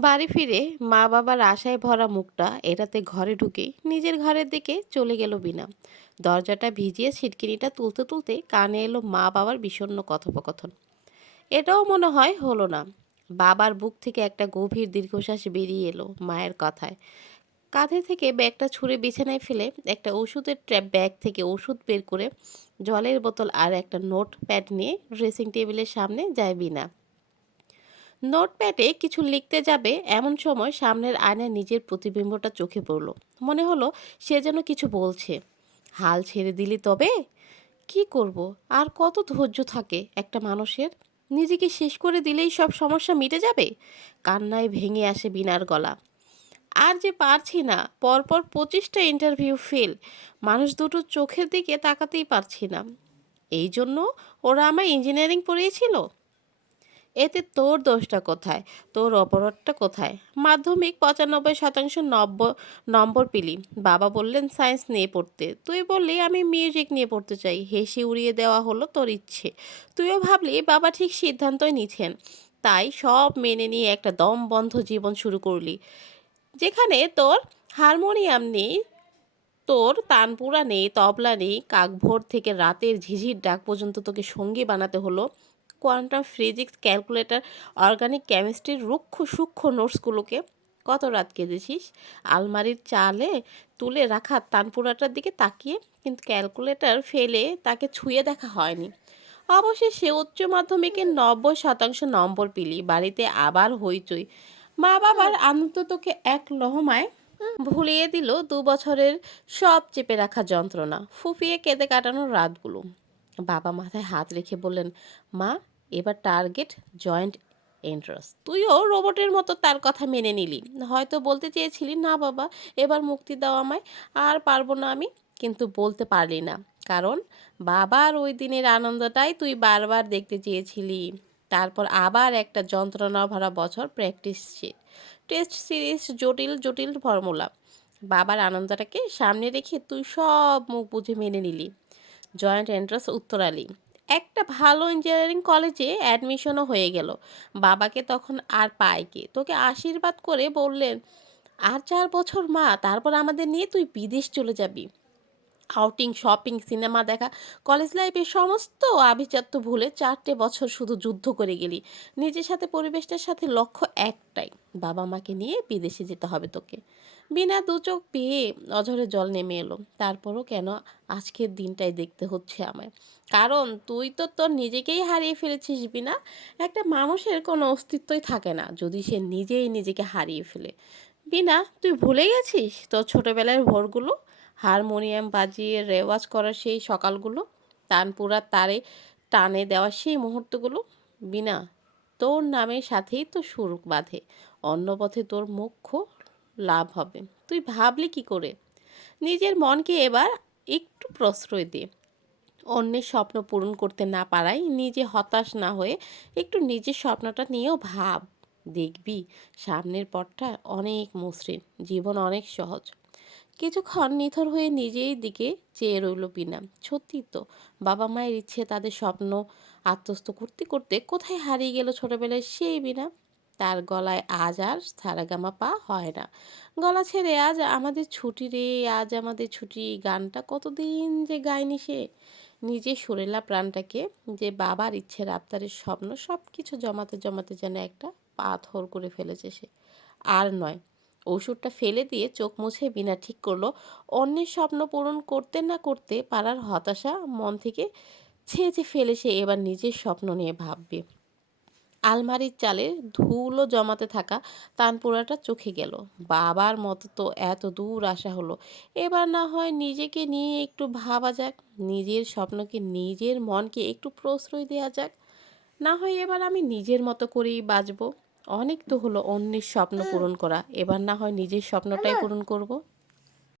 বাড়ি ফিরে মা বাবার আশায় ভরা মুখটা এটাতে ঘরে ঢুকেই নিজের ঘরের দিকে চলে গেল বিনা। দরজাটা ভিজিয়ে ছিটকিনিটা তুলতে তুলতে কানে এলো মা বাবার বিষণ্ণ কথোপকথন। এটাও মনে হয় হলো না। বাবার বুক থেকে একটা গভীর দীর্ঘশ্বাস বেরিয়ে এলো মায়ের কথায়। কাঁধে থেকে ব্যাগটা ছুঁড়ে বিছানায় ফেলে একটা ওষুধের ট্র্যাপ ব্যাগ থেকে ওষুধ বের করে জলের বোতল আর একটা নোট প্যাড নিয়ে ড্রেসিং টেবিলের সামনে যায় বিনা। নোটপ্যাডে কিছু লিখতে যাবে এমন সময় সামনের আয়নায় নিজের প্রতিবিম্বটা চোখে পড়ল। মনে হলো সে যেন কিছু বলছে। হাল ছেড়ে দিলি তবে? কি করব? আর কত ধৈর্য থাকে একটা মানুষের? নিজেকে শেষ করে দিলেই সব সমস্যা মিটে যাবে? কান্নায় ভেঙে আসে বিনার গলা। আর যে পারছি না, পরপর পঁচিশটা ইন্টারভিউ ফেল। মানুষ দুটো চোখের দিকে তাকাতেই পারছি না। এই জন্য ওরা আমায় ইঞ্জিনিয়ারিং পড়িয়েছিল? এতে তোর দোষটা কোথায়? তোর অপরাধটা কোথায়? মাধ্যমিক পঁচানব্বই শতাংশ নব্ব নম্বর পেলি। বাবা বললেন, সায়েন্স নিয়ে পড়তে। তুই বললি, আমি মিউজিক নিয়ে পড়তে চাই। হেসে উড়িয়ে দেওয়া হলো তোর ইচ্ছে। তুইও ভাবলি, বাবা ঠিক সিদ্ধান্তই নিছেন তাই সব মেনে নিয়ে একটা দম বন্ধ জীবন শুরু করলি, যেখানে তোর হারমোনিয়াম নেই, তোর তানপুরা নেই, তবলা নেই, কাকভোর থেকে রাতের ঝিঝির ডাক পর্যন্ত তোকে সঙ্গী বানাতে হলো। কোয়ান্টাম ফিজিক্স ক্যালকুলেটর অর্গানিক কেমিস্ট্রির রুক্ষ সূক্ষ্ম নোটসগুলোকে কত রাত কেঁদেছিস আলমারির চালে তুলে রাখা তানপুরাটার দিকে তাকিয়ে, কিন্তু ক্যালকুলেটর ফেলে তাকে ছুঁয়ে দেখা হয়নি। অবশেষে উচ্চ মাধ্যমিকে নব্বই শতাংশ নম্বর পিলি, বাড়িতে আবার হইচই। মা বাবার আনন্দ তোকে এক লহমায় ভুলিয়ে দিল দু বছরের সব চেপে রাখা যন্ত্রণা ফুপিয়ে কেঁদে কাটানোর রাতগুলো। বাবা মাথায় হাত রেখে বললেন, মা, এবার টার্গেট জয়েন্ট এন্ট্রান্স। তুইও রোবটের মতো তার কথা মেনে নিলি। হয়তো বলতে চেয়েছিলি, না বাবা, এবার মুক্তি দাও আমায়, আর পারব না আমি। কিন্তু বলতে পারলি না। কারণ বাবার ওই দিনের আনন্দটাই তুই বারবার দেখতে চেয়েছিলি। তারপর আবার একটা যন্ত্রণা ভরা বছর প্র্যাকটিস টেস্ট সিরিজ, জটিল জটিল ফর্মুলা। বাবার আনন্দটাকে সামনে রেখে তুই সব মুখ বুঝে মেনে নিলি। জয়েন্ট এন্ট্রান্স উত্তরালি একটা ভালো ইঞ্জিনিয়ারিং কলেজে অ্যাডমিশনও হয়ে গেল। বাবাকে তখন আর পায় কে? তোকে আশীর্বাদ করে বললেন, আর চার বছর মা, তারপর আমাদের নিয়ে তুই বিদেশ চলে যাবি। আউটিং শপিং সিনেমা দেখা কলেজ লাইফের সমস্ত আভিজাত্য ভুলে চারটে বছর শুধু যুদ্ধ করে গেলি। নিজের সাথে, পরিবেশটার সাথে লক্ষ্য একটাই, বাবা মাকে নিয়ে বিদেশে যেতে হবে তোকে। বিনা দু চোখ পেয়ে অঝরে জল নেমে এলো। তারপরও কেন আজকের দিনটাই দেখতে হচ্ছে আমায়? কারণ তুই তো তোর নিজেকেই হারিয়ে ফেলেছিস, বিনা। একটা মানুষের কোনো অস্তিত্বই থাকে না যদি সে নিজেই নিজেকে হারিয়ে ফেলে। বিনা, তুই ভুলে গেছিস তোর ছোটোবেলার ভোরগুলো? হারমোনিয়াম বাজিয়ে রেওয়াজ করার সেই সকালগুলো তানপুরার তারে টানে দেওয়া সেই মুহূর্তগুলো। বিনা, তোর নামের সাথেই তো সুর বাঁধে, অন্য পথে তোর মুখ্য লাভ হবে। তুই ভাবলি কি করে? নিজের মনকে এবার একটু প্রশ্রয় দে। অন্যের স্বপ্ন পূরণ করতে না পারায় নিজে হতাশ না হয়ে একটু নিজের স্বপ্নটা নিয়েও ভাব। দেখবি, সামনের পথটা অনেক মসৃণ, জীবন অনেক সহজ। কিছুক্ষণ নিথর হয়ে নিজেই দিকে চেয়ে রইল বিনা। সত্যি তো, বাবা মায়ের ইচ্ছে, তাদের স্বপ্ন আত্মস্থ করতে করতে কোথায় হারিয়ে গেল ছোটবেলায় সেই বিনা? তার গলায় আজ আর সারাগামা পা হয় না। গলা ছেড়ে আজ আমাদের ছুটি রে, আজ আমাদের ছুটি। গানটা কতদিন যে গায়নি সে? নিজে সুরেলা প্রাণটাকে যে বাবার ইচ্ছের আবতারের স্বপ্ন সব কিছু জমাতে জমাতে যেন একটা পাথর করে ফেলেছে সে। আর নয় ওষুধটা ফেলে দিয়ে চোখ মুছে বিনা ঠিক করল। অন্যের স্বপ্ন পূরণ করতে না করতে পারার হতাশা মন থেকে ছেঁচে ফেলে সে এবার নিজের স্বপ্ন নিয়ে ভাববে। আলমারির চালে ধুলো জমাতে থাকা তানপুরাটা চোখে গেল। বাবার মতো তো এত দূর আসা হলো। এবার না হয় নিজেকে নিয়ে একটু ভাবা যাক, নিজের স্বপ্নকে নিজের মনকে একটু প্রশ্রয় দেওয়া যাক। না হয় এবার আমি নিজের মতো করেই বাঁচবো। অনেক তো হলো অন্যের স্বপ্ন পূরণ করা। এবার না হয় নিজের স্বপ্নটাই পূরণ করব।